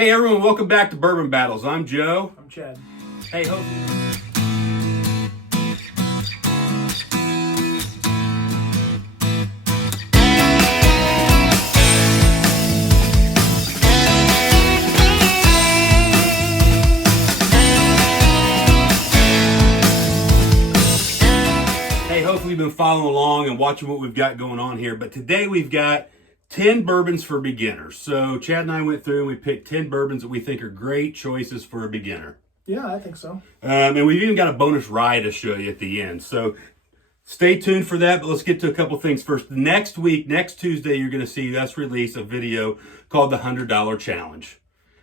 Hey everyone, welcome back to Bourbon Battles. I'm Joe. I'm Chad. Hey, hope. Hey, hopefully you've been following along and watching what we've got going on here. But today we've got 10 bourbons for beginners. So Chad and I went through and we picked 10 bourbons that we think are great choices for a beginner. Yeah, I think so. And we've even got a bonus rye to show you at the end. So stay tuned for that, but let's get to a couple things first. Next week, next Tuesday, you're going to see us release a video called the $100 Challenge.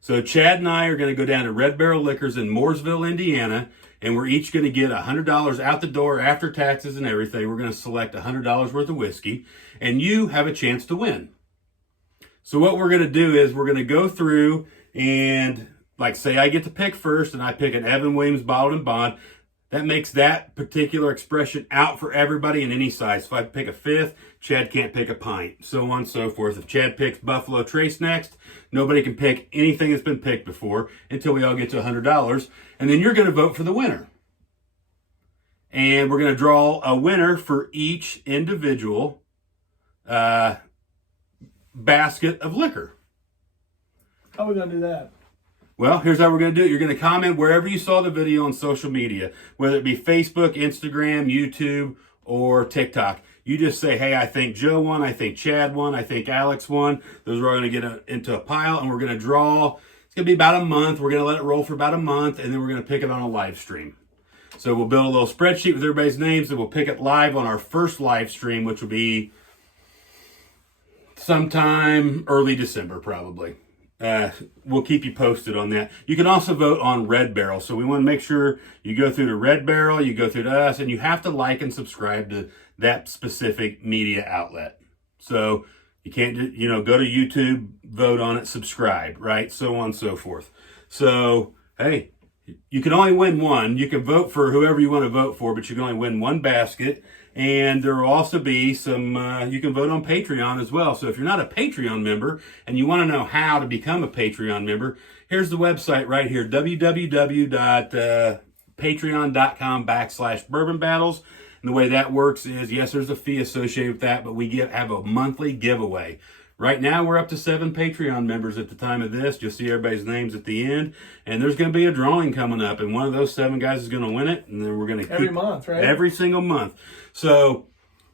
So Chad and I are going to go down to Red Barrel Liquors in Mooresville, Indiana, and we're each going to get $100 out the door after taxes and everything. We're going to select $100 worth of whiskey, and you have a chance to win. So what we're going to do is we're going to go through and, like, say I get to pick first, and I pick an Evan Williams Bottled and Bond. That makes that particular expression out for everybody in any size. If I pick a fifth, Chad can't pick a pint, so on and so forth. If Chad picks Buffalo Trace next, nobody can pick anything that's been picked before until we all get to $100. And then you're going to vote for the winner. And we're going to draw a winner for each individual basket of liquor. How are we going to do that? Well, here's how we're going to do it. You're going to comment wherever you saw the video on social media, whether it be Facebook, Instagram, YouTube, or TikTok. You just say, hey, I think Joe won, I think Chad won, I think Alex won. Those are all going to get into a pile, and we're going to draw. It's going to be about a month. We're going to let it roll for about a month, and then we're going to pick it on a live stream. So we'll build a little spreadsheet with everybody's names, and we'll pick it live on our first live stream, which will be sometime early December, probably. We'll keep you posted on that. You can also vote on Red Barrel. So we want to make sure you go through to Red Barrel, you go through to us, and you have to like and subscribe to that specific media outlet. So you can't, go to YouTube, vote on it, subscribe, right? So on and so forth. So, hey, you can only win one. You can vote for whoever you want to vote for, but you can only win one basket. And there will also be some, you can vote on Patreon as well. So if you're not a Patreon member and you want to know how to become a Patreon member, here's the website right here, www.patreon.com/Bourbon Battles. And the way that works is, yes, there's a fee associated with that, but we have a monthly giveaway. Right now, we're up to 7 Patreon members at the time of this. You'll see everybody's names at the end. And there's going to be a drawing coming up. And one of those 7 guys is going to win it. And then we're going to every month, right? Every single month. So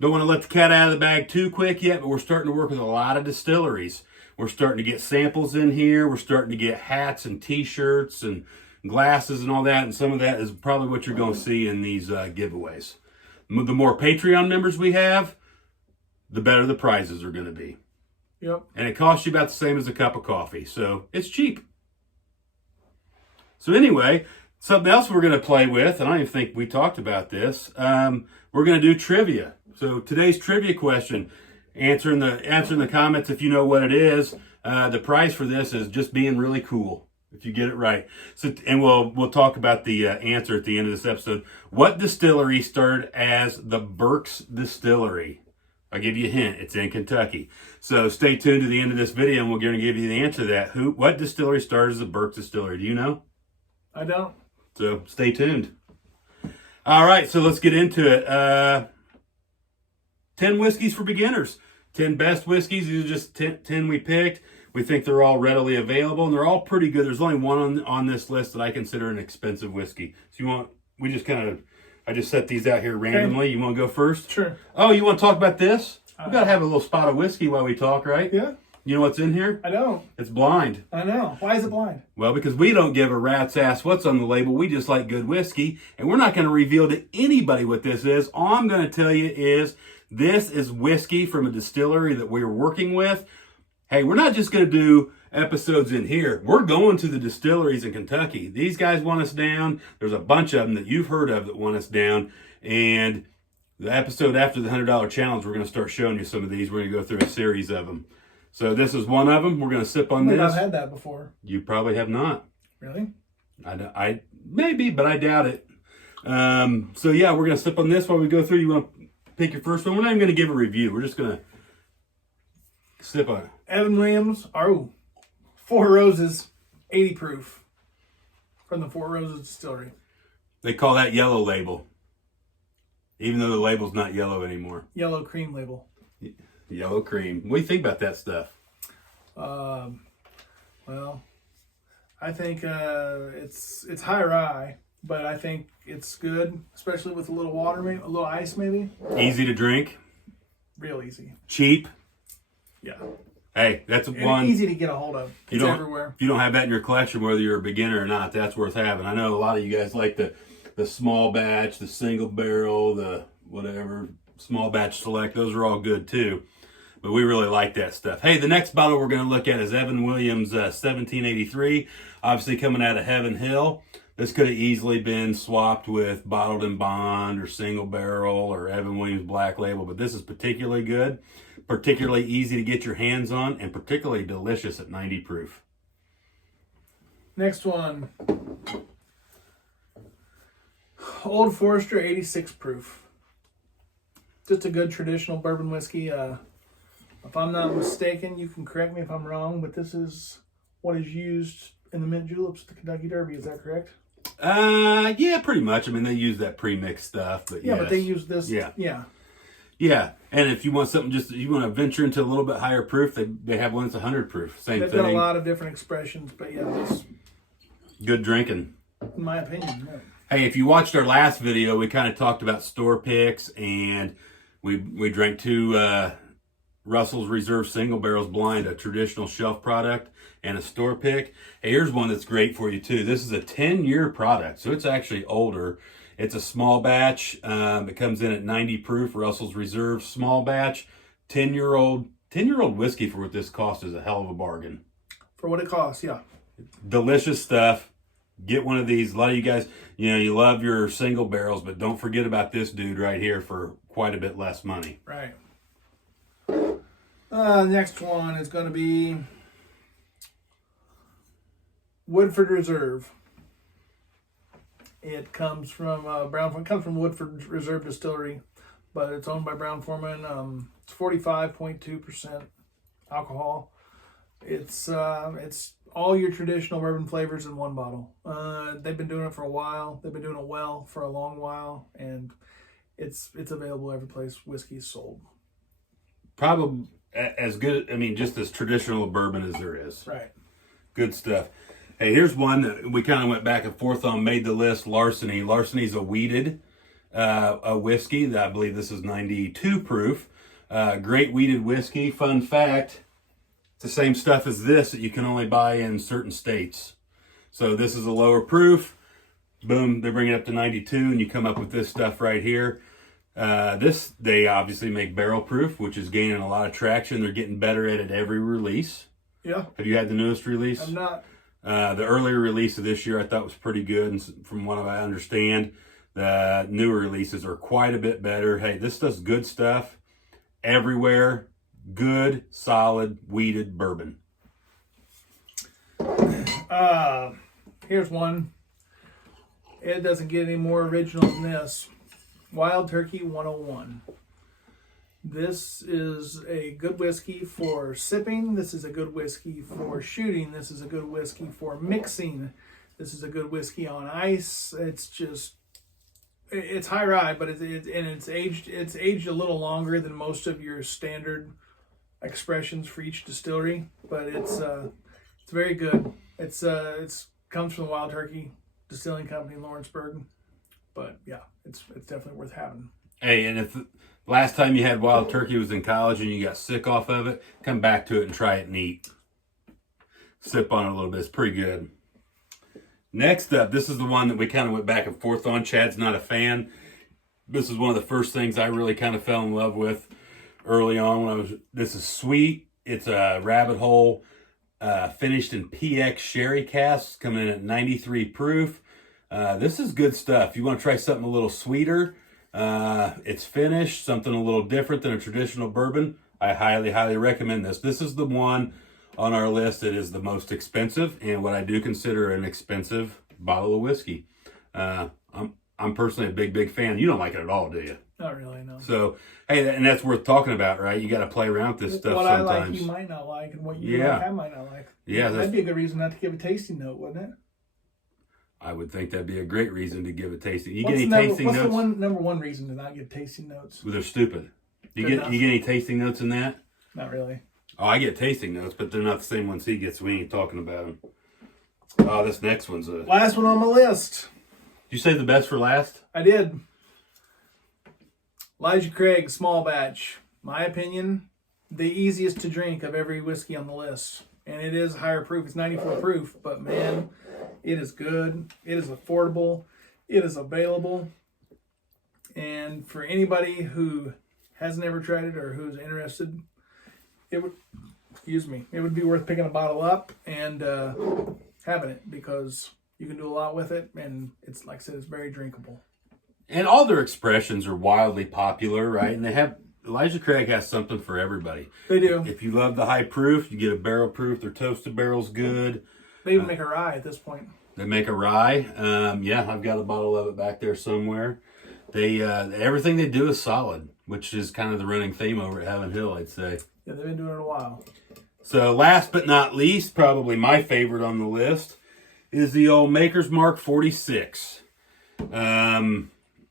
don't want to let the cat out of the bag too quick yet, but we're starting to work with a lot of distilleries. We're starting to get samples in here. We're starting to get hats and T-shirts and glasses and all that. And some of that is probably what you're going to see in these giveaways. The more Patreon members we have, the better the prizes are going to be. Yep. And it costs you about the same as a cup of coffee. So it's cheap. So anyway, something else we're going to play with, and I don't even think we talked about this, we're going to do trivia. So today's trivia question, answering the comments if you know what it is. The prize for this is just being really cool, if you get it right. So, and we'll talk about the answer at the end of this episode. What distillery started as the Burke's Distillery? I'll give you a hint. It's in Kentucky. So stay tuned to the end of this video, and we're going to give you the answer to that. What distillery started as the Burke's Distillery? Do you know? I don't. So stay tuned. All right, so let's get into it. 10 whiskeys for beginners. 10 best whiskeys. These are just 10 we picked. We think they're all readily available, and they're all pretty good. There's only one on this list that I consider an expensive whiskey. So I just set these out here randomly. Okay. You want to go first? Sure. Oh, you want to talk about this? We've got to have a little spot of whiskey while we talk, right? Yeah. You know what's in here? I don't. It's blind. I know. Why is it blind? Well, because we don't give a rat's ass what's on the label. We just like good whiskey, and we're not going to reveal to anybody what this is. All I'm going to tell you is this is whiskey from a distillery that we're working with. Hey, we're not just going to do episodes in here. We're going to the distilleries in Kentucky. These guys want us down. There's a bunch of them that you've heard of that want us down. And the episode after the $100 challenge, we're going to start showing you some of these. We're going to go through a series of them. So this is one of them. We're going to sip on this. I've had that before. You probably have not. Really? I maybe, but I doubt it. So yeah, we're going to sip on this while we go through. You want to pick your first one? We're not even going to give a review. We're just going to sip on it. Evan Williams. Oh, Four Roses. 80 proof from the Four Roses Distillery. They call that yellow label, even though the label's not yellow anymore. Yellow cream label. Yellow cream. What do you think about that stuff? Well, I think it's high rye, but I think it's good, especially with a little water, maybe a little ice, maybe. Easy to drink. Real easy. Cheap. Yeah. Hey, that's And one. easy to get a hold of. It's everywhere. If you don't have that in your collection, whether you're a beginner or not, that's worth having. I know a lot of you guys like the small batch, the single barrel, the whatever, small batch select. Those are all good too. But we really like that stuff. Hey, the next bottle we're going to look at is Evan Williams 1783. Obviously coming out of Heaven Hill. This could have easily been swapped with Bottled in Bond or Single Barrel or Evan Williams Black Label. But this is particularly good, particularly easy to get your hands on, and particularly delicious at 90 proof. Next one. Old Forester 86 proof. Just a good traditional bourbon whiskey. If I'm not mistaken, you can correct me if I'm wrong, but this is what is used in the mint juleps at the Kentucky Derby. Is that correct? Yeah, pretty much. I mean, they use that pre-mixed stuff, but yeah, yes. But they use this. Yeah. Yeah. And if you want something you want to venture into a little bit higher proof, they have one that's 100 proof. Same They've thing. got a lot of different expressions, but yeah, this, Good drinking. in my opinion. Yeah. Hey, if you watched our last video, we kind of talked about store picks, and we drank two Russell's Reserve Single Barrels Blind, a traditional shelf product, and a store pick. Hey, here's one that's great for you too. This is a 10-year product, so it's actually older. It's a small batch. It comes in at 90 proof, Russell's Reserve small batch. 10-year-old whiskey for what this costs is a hell of a bargain. For what it costs, yeah. Delicious stuff. Get one of these. A lot of you guys, you love your single barrels, but don't forget about this dude right here for quite a bit less money. Right. Next one is going to be Woodford Reserve. It comes from Brown. It comes from Woodford Reserve Distillery, but it's owned by Brown Forman. It's 45.2% alcohol. It's all your traditional bourbon flavors in one bottle. They've been doing it for a while. They've been doing it well for a long while, and it's available every place whiskey's sold. Probably as good. I mean, just as traditional a bourbon as there is. Right. Good stuff. Hey, here's one that we kind of went back and forth on, made the list, Larceny. Larceny's a wheated a whiskey. I believe this is 92 proof. Great wheated whiskey. Fun fact, it's the same stuff as this that you can only buy in certain states. So this is a lower proof. Boom, they bring it up to 92 and you come up with this stuff right here. They obviously make barrel proof, which is gaining a lot of traction. They're getting better at it every release. Yeah. Have you had the newest release? I'm not. The earlier release of this year I thought was pretty good, and from what I understand, the newer releases are quite a bit better. Hey, this does good stuff everywhere. Good, solid, wheated bourbon. Here's one. It doesn't get any more original than this. Wild Turkey 101. This is a good whiskey for sipping. This is a good whiskey for shooting. This is a good whiskey for mixing. This is a good whiskey on ice. It's high rye, but it's aged a little longer than most of your standard expressions for each distillery. But it's very good. It's comes from the Wild Turkey Distilling Company in Lawrenceburg. But yeah, it's definitely worth having. Hey, and if last time you had Wild Turkey was in college and you got sick off of it, come back to it and try it neat. Sip on it a little bit. It's pretty good. Next up, this is the one that we kind of went back and forth on. Chad's not a fan. This is one of the first things I really kind of fell in love with early on. This is sweet. It's a Rabbit Hole, finished in PX sherry casks, coming in at 93 proof. This is good stuff. You want to try something a little sweeter, it's finished, something a little different than a traditional bourbon, I highly, highly recommend this. This is the one on our list that is the most expensive and what I do consider an expensive bottle of whiskey. I'm I'm personally a big fan. You don't like it at all, do you? Not really, no. So, hey, and that's worth talking about, right? You got to play around with this stuff what sometimes. I like, you might not like, and what you like, I might not like. Yeah, that'd be a good reason not to give a tasting note, wouldn't it? I would think that'd be a great reason to give a tasting. You What's get any tasting what's notes? What's the number one reason to not give tasting notes? Well, they're stupid. You get any tasting notes in that? Not really. Oh, I get tasting notes, but they're not the same ones he gets. We ain't talking about them. Oh, this next one's a... Last one on my list. Did you say the best for last? I did. Elijah Craig, small batch. My opinion, the easiest to drink of every whiskey on the list. And it is higher proof. It's 94 proof, but man, it is good. It is affordable. It is available. And for anybody who has never tried it or who's interested, it would, it would be worth picking a bottle up and having it, because you can do a lot with it, and it's, like I said, it's very drinkable. And all their expressions are wildly popular, right? And they have, Elijah Craig has something for everybody. They do. If you love the high proof, you get a barrel proof. Their toasted barrel's good. They even make a rye at this point. They make a rye. Yeah, I've got a bottle of it back there somewhere. They everything they do is solid, which is kind of the running theme over at Heaven Hill, I'd say. Yeah, they've been doing it a while. So last but not least, probably my favorite on the list, is the old Maker's Mark 46.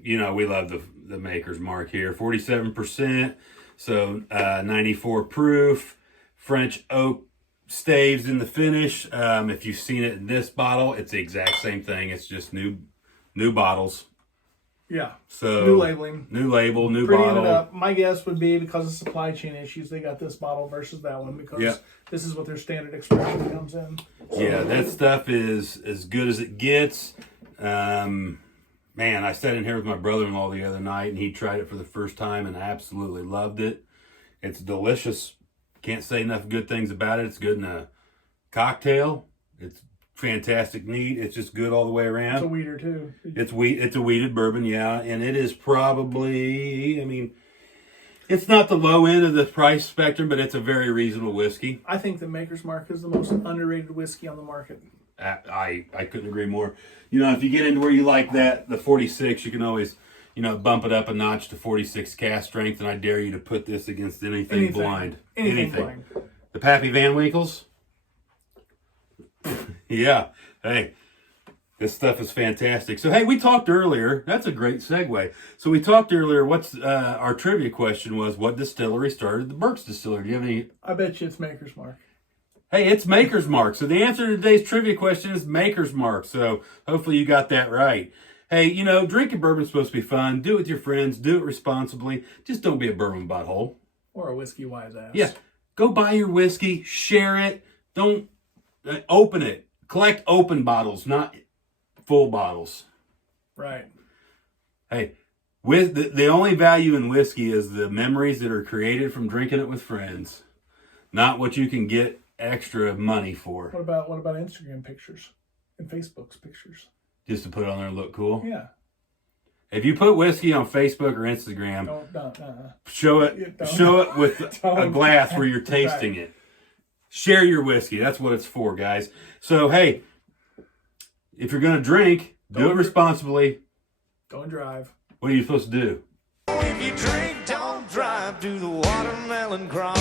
You know, we love the Maker's Mark here. 47%, so 94 proof. French oak staves in the finish. If you've seen it in this bottle, it's the exact same thing. It's just new bottles. Yeah. So new labeling. New label, new Prettying bottle. it up. My guess would be because of supply chain issues, they got this bottle versus that one, because this is what their standard expression comes in. So, yeah, that stuff is as good as it gets. Man, I sat in here with my brother-in-law the other night, and he tried it for the first time and absolutely loved it. It's delicious. Can't say enough good things about it. It's good in a cocktail. It's fantastic neat. It's just good all the way around. It's a weeder too. It's a wheated bourbon, yeah, and it is probably, I mean, it's not the low end of the price spectrum, but it's a very reasonable whiskey. I think the Maker's Mark is the most underrated whiskey on the market. I couldn't agree more. You know, if you get into where you like that, the 46, you can always, you know, bump it up a notch to 46 cast strength, and I dare you to put this against anything blind. Anything blind. The Pappy Van Winkles? Yeah. Hey, this stuff is fantastic. So, hey, we talked earlier. That's a great segue. So we talked earlier, what's our trivia question was, what distillery started the Burke's Distillery? Do you have any? I bet you it's Maker's Mark. Hey, it's Maker's Mark. So the answer to today's trivia question is Maker's Mark. So hopefully you got that right. Hey, you know, drinking bourbon is supposed to be fun. Do it with your friends. Do it responsibly. Just don't be a bourbon butthole. Or a whiskey wise ass. Yeah. Go buy your whiskey. Share it. Don't open it. Collect open bottles, not full bottles. Right. Hey, with the only value in whiskey is the memories that are created from drinking it with friends, not what you can get extra money for. What about Instagram pictures and Facebook's pictures? Just to put it on there and look cool? Yeah. If you put whiskey on Facebook or Instagram, don't. show it with a glass where you're tasting it. Share your whiskey. That's what it's for, guys. So, hey, if you're going to drink, do it responsibly. Don't drive. What are you supposed to do? If you drink, don't drive, do the watermelon crawl.